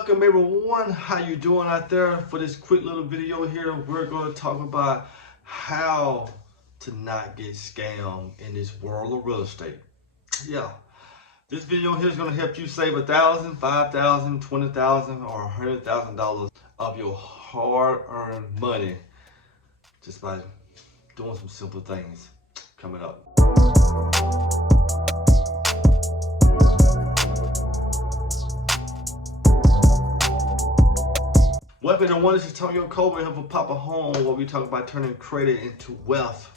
Welcome everyone, how you doing out there? For this quick little video here, we're going to talk about how to not get scammed in this world of real estate. Yeah, this video here is going to help you save $1,000, $5,000, $20,000 or $100,000 of your hard-earned money just by doing some simple things. Coming up. Welcome everyone, this is Coleman here for Poppa Homes, where we talk about turning credit into wealth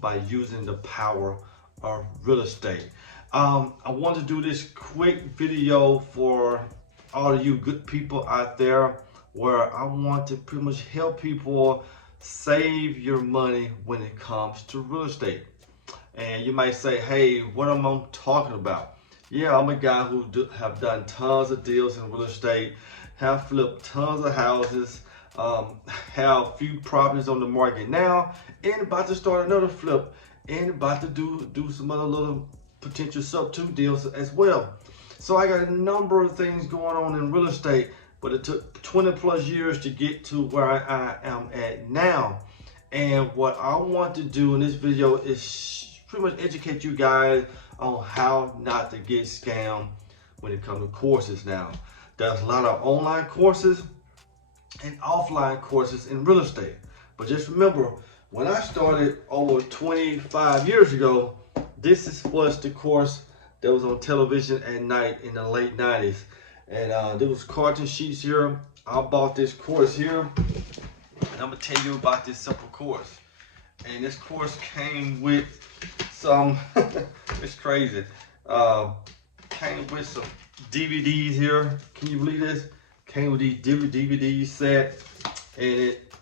by using the power of real estate. I want to do this quick video for all of you good people out there, where I want to pretty much help people save your money when it comes to real estate. And you might say, hey, what am I talking about? Yeah, I'm a guy who have done tons of deals in real estate, have flipped tons of houses, have few properties on the market now, and about to start another flip, and about to do some other little potential sub-2 deals as well. So I got a number of things going on in real estate, but it took 20 plus years to get to where I am at now. And what I want to do in this video is pretty much educate you guys on how not to get scammed when it comes to courses now. There's a lot of online courses and offline courses in real estate. But just remember, when I started over 25 years ago, this was the course that was on television at night in the late 90s. And there was Carleton sheets here. I bought this course here, and I'm gonna tell you about this simple course. And this course came with some, it's crazy, came with some DVDs here. Can you believe this? Came with these DVD set, and it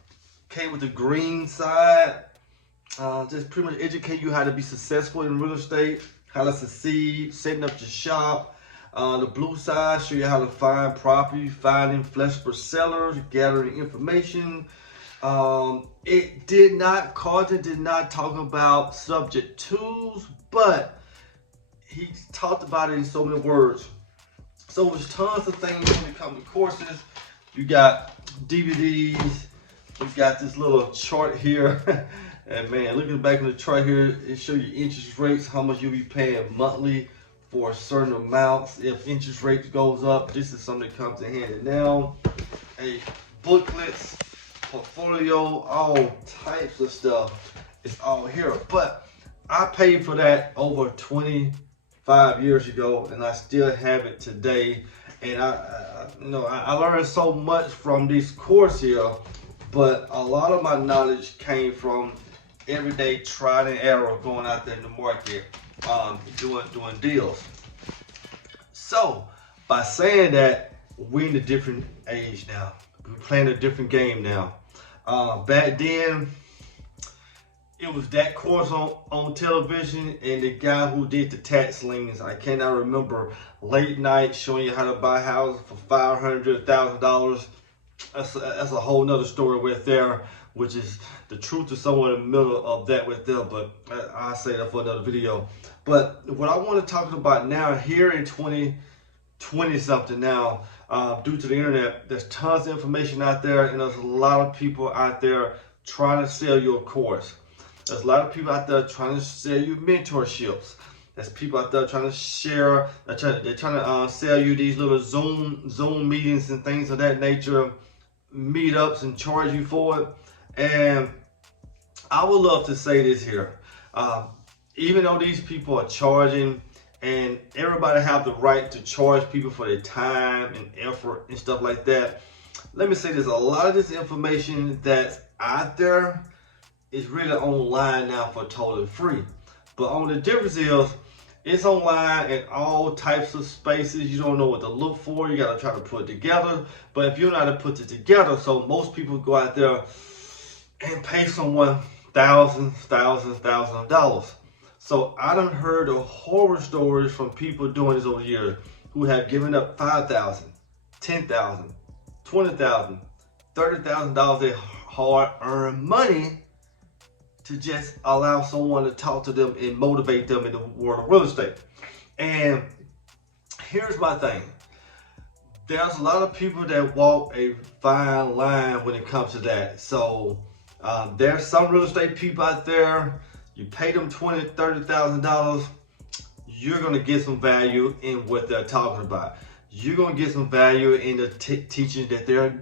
came with the green side. Just pretty much educate you how to be successful in real estate, how to succeed, setting up your shop. The blue side show you how to find property, finding flexible sellers, gathering information. Carleton did not talk about subject tools, but he talked about it in so many words. So there's tons of things when it comes to courses. You got DVDs, you got this little chart here. And man, looking back in the chart here, it shows you interest rates, how much you'll be paying monthly for certain amounts. If interest rates goes up, this is something that comes in handy now. Booklets, portfolio, all types of stuff. It's all here. But I paid for that over 25 years ago, and I still have it today. And I learned so much from this course here, but a lot of my knowledge came from everyday trial and error, going out there in the market, doing deals. So by saying that, we're in a different age now. We're playing a different game now. Back then, it was that course on television, and the guy who did the tax liens, I cannot remember, late night showing you how to buy houses for $500, $1,000. That's a whole nother story right there, which is the truth is somewhere in the middle of that right there, but I'll say that for another video. But what I want to talk about now, here in 2020 something now, due to the internet, there's tons of information out there, and there's a lot of people out there trying to sell your course. There's a lot of people out there trying to sell you mentorships. There's people out there trying to share, they're trying to sell you these little Zoom meetings and things of that nature, meetups, and charge you for it. And I would love to say this here. Even though these people are charging, and everybody have the right to charge people for their time and effort and stuff like that, let me say this, a lot of this information that's out there is really online now for totally free. But only difference is, it's online in all types of spaces. You don't know what to look for. You got to try to put it together. But if you know how to put it together, so most people go out there and pay someone thousands of dollars. So I done heard of horror stories from people doing this over the years who have given up $5,000, $10,000, $20,000, $30,000 their hard-earned money to just allow someone to talk to them and motivate them in the world of real estate. And here's my thing. there's a lot of people that walk a fine line when it comes to that. So there's some real estate people out there, you pay them $20,000, $30,000, you're gonna get some value in what they're talking about. You're gonna get some value in the teaching that they're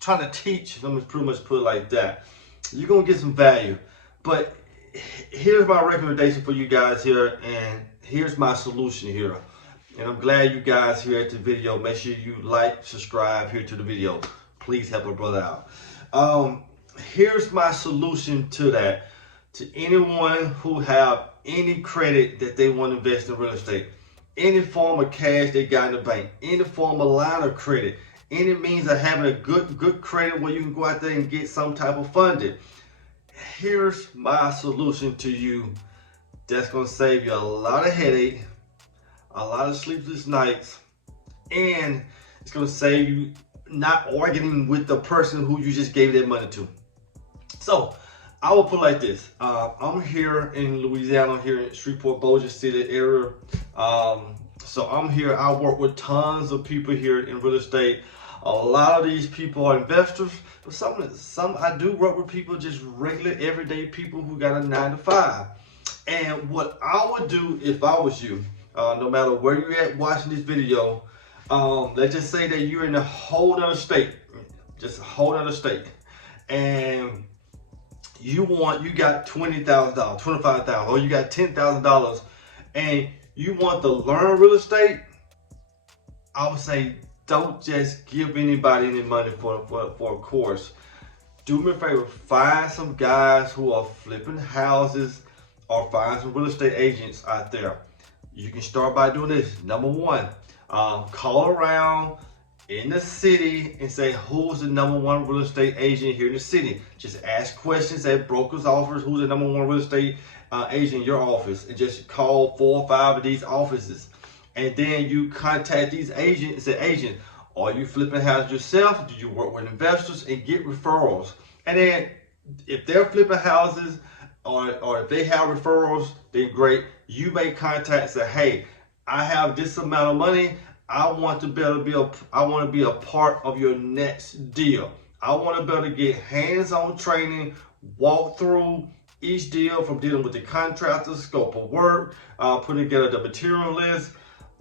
trying to teach. Let me pretty much put it like that. You're gonna get some value. But here's my recommendation for you guys here, and here's my solution here. And I'm glad you guys here at the video. Make sure you like, subscribe here to the video. Please help a brother out. Here's my solution to that. To anyone who have any credit that they want to invest in real estate, any form of cash they got in the bank, any form of line of credit, any means of having a good credit where you can go out there and get some type of funding. Here's my solution to you that's going to save you a lot of headache, a lot of sleepless nights, and it's going to save you not arguing with the person who you just gave that money to. So I will put it like this. I'm here in Louisiana, here in Shreveport, Bossier City area. So I'm here. I work with tons of people here in real estate. A lot of these people are investors, but some I do work with people, just regular everyday people who got a 9 to 5. And what I would do if I was you, no matter where you're at watching this video, let's just say that you're in a whole other state, just a whole other state, and you got $20,000, $25,000, or you got $10,000, and you want to learn real estate. I would say, don't just give anybody any money for a course. Do me a favor, find some guys who are flipping houses, or find some real estate agents out there. You can start by doing this. Number one, call around in the city and say, who's the #1 real estate agent here in the city? Just ask questions at brokers' office. Who's the #1 real estate agent in your office? And just call 4 or 5 of these offices. And then you contact these agents and say, agent, are you flipping houses yourself? Do you work with investors? And get referrals. And then if they're flipping houses, or if they have referrals, then great. You make contact and say, hey, I have this amount of money. I want to be a part of your next deal. I want to be able to get hands-on training, walk through each deal, from dealing with the contractor, scope of work, putting together the material list.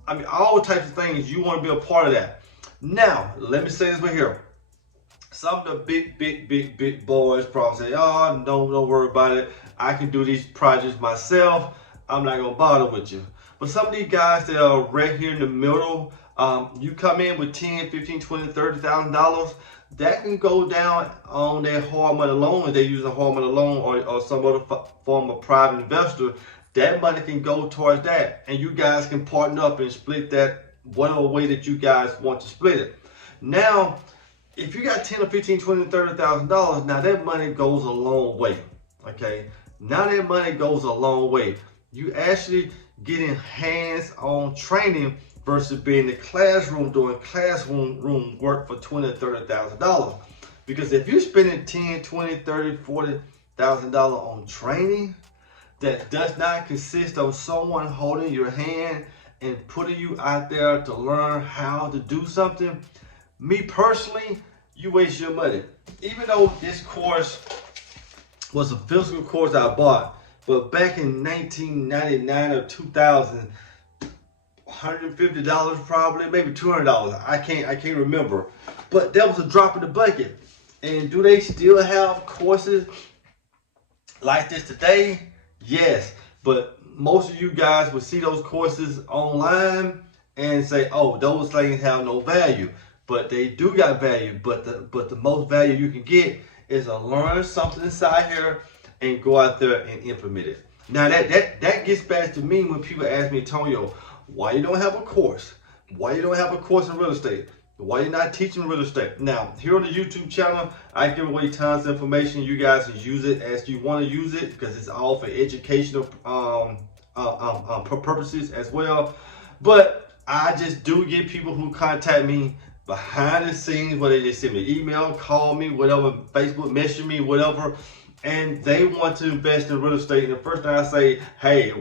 I mean, all types of things. You want to be a part of that. Now, let me say this right here. Some of the big boys probably say, oh, no, don't worry about it. I can do these projects myself. I'm not going to bother with you. But some of these guys that are right here in the middle, you come in with $10, $15, $20, $30,000, that can go down on their hard money loan. If they use a hard money loan, or some other form of private investor, that money can go towards that. And you guys can partner up and split that whatever way that you guys want to split it. Now, if you got $10 or $15, $20, $30,000, now that money goes a long way. Okay, now that money goes a long way. You actually getting hands-on training versus being in the classroom doing classroom work for $20,000 or $30,000. Because if you're spending $10, $20, $30, $40,000 on training that does not consist of someone holding your hand and putting you out there to learn how to do something, me personally, you waste your money. Even though this course was a physical course I bought, but back in 1999 or 2000, $150 probably, maybe $200. I can't remember. But that was a drop in the bucket. And do they still have courses like this today? Yes. But most of you guys will see those courses online and say, oh, those things have no value. But they do got value. But the most value you can get is to learn something inside here and go out there and implement it. Now that gets back to me when people ask me, Antonio, why you don't have a course? Why you don't have a course in real estate? Why you're not teaching real estate? Now, here on the YouTube channel, I give away tons of information. You guys can use it as you want to use it, because it's all for educational purposes as well. But I just do get people who contact me behind the scenes, whether they send me an email, call me, whatever, Facebook, message me, whatever, and they want to invest in real estate. And the first thing I say, hey,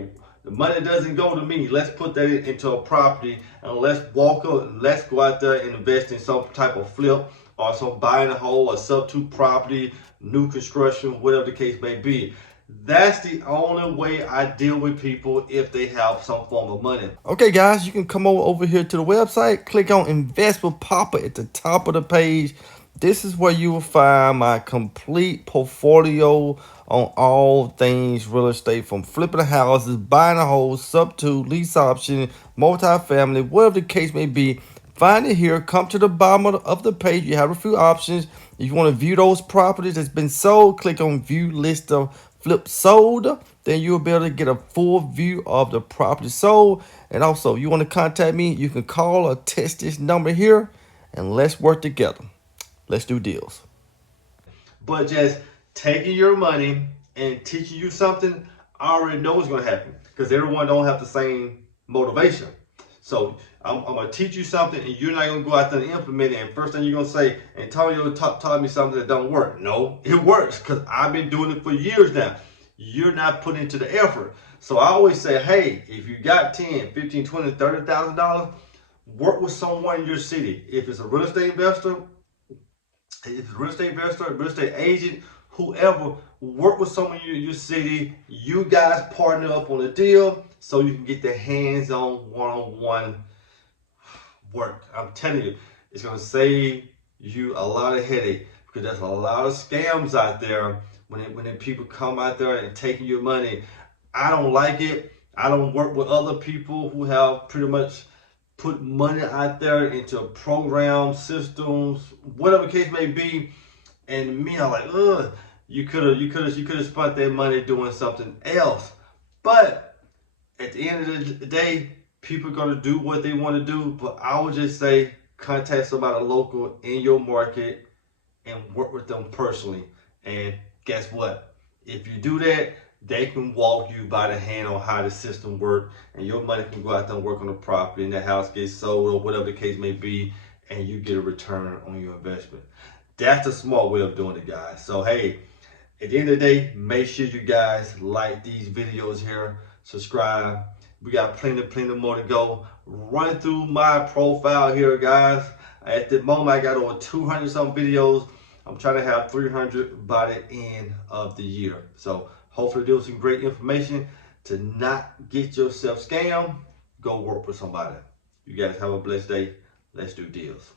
The money doesn't go to me. Let's put that into a property and let's go out there and invest in some type of flip or some buying a whole or substitute property, new construction, whatever the case may be. That's the only way I deal with people if they have some form of money. Okay, guys, you can come over here to the website, click on Invest with Poppa at the top of the page. This is where you will find my complete portfolio on all things real estate, from flipping houses, buying a whole, substitute, lease option, multifamily, whatever the case may be. Find it here. Come to the bottom of the page. You have a few options. If you want to view those properties that's been sold, click on View List of Flip Sold. Then you'll be able to get a full view of the property sold. And also, if you want to contact me, you can call or text this number here, and let's work together. Let's do deals. But just taking your money and teaching you something, I already know what's going to happen, because everyone don't have the same motivation. So I'm going to teach you something, and you're not going to go out there and implement it. And first thing you're going to say, Antonio taught me something that don't work. No, it works, because I've been doing it for years now. You're not putting into the effort. So I always say, hey, if you got $10, $15, $20, $30,000, work with someone in your city. If it's a real estate investor, real estate agent, whoever, work with someone in your city. You guys partner up on a deal so you can get the hands-on, one-on-one work. I'm telling you, it's going to save you a lot of headache, because there's a lot of scams out there when people come out there and taking your money. I don't like it. I don't work with other people who have pretty much put money out there into programs, systems, whatever the case may be, and me, I'm like, ugh, you could have spent that money doing something else. But at the end of the day, people are gonna do what they want to do. But I would just say, contact somebody local in your market and work with them personally. And guess what? If you do that, they can walk you by the hand on how the system works, and your money can go out there and work on the property, and the house gets sold or whatever the case may be, and you get a return on your investment. That's a smart way of doing it, guys. So hey, at the end of the day, make sure you guys like these videos here, subscribe. We got plenty more to go. Run through my profile here, guys. At the moment, I got over 200 some videos. I'm trying to have 300 by the end of the year. So hopefully there was some great information to not get yourself scammed. Go work with somebody. You guys have a blessed day. Let's do deals.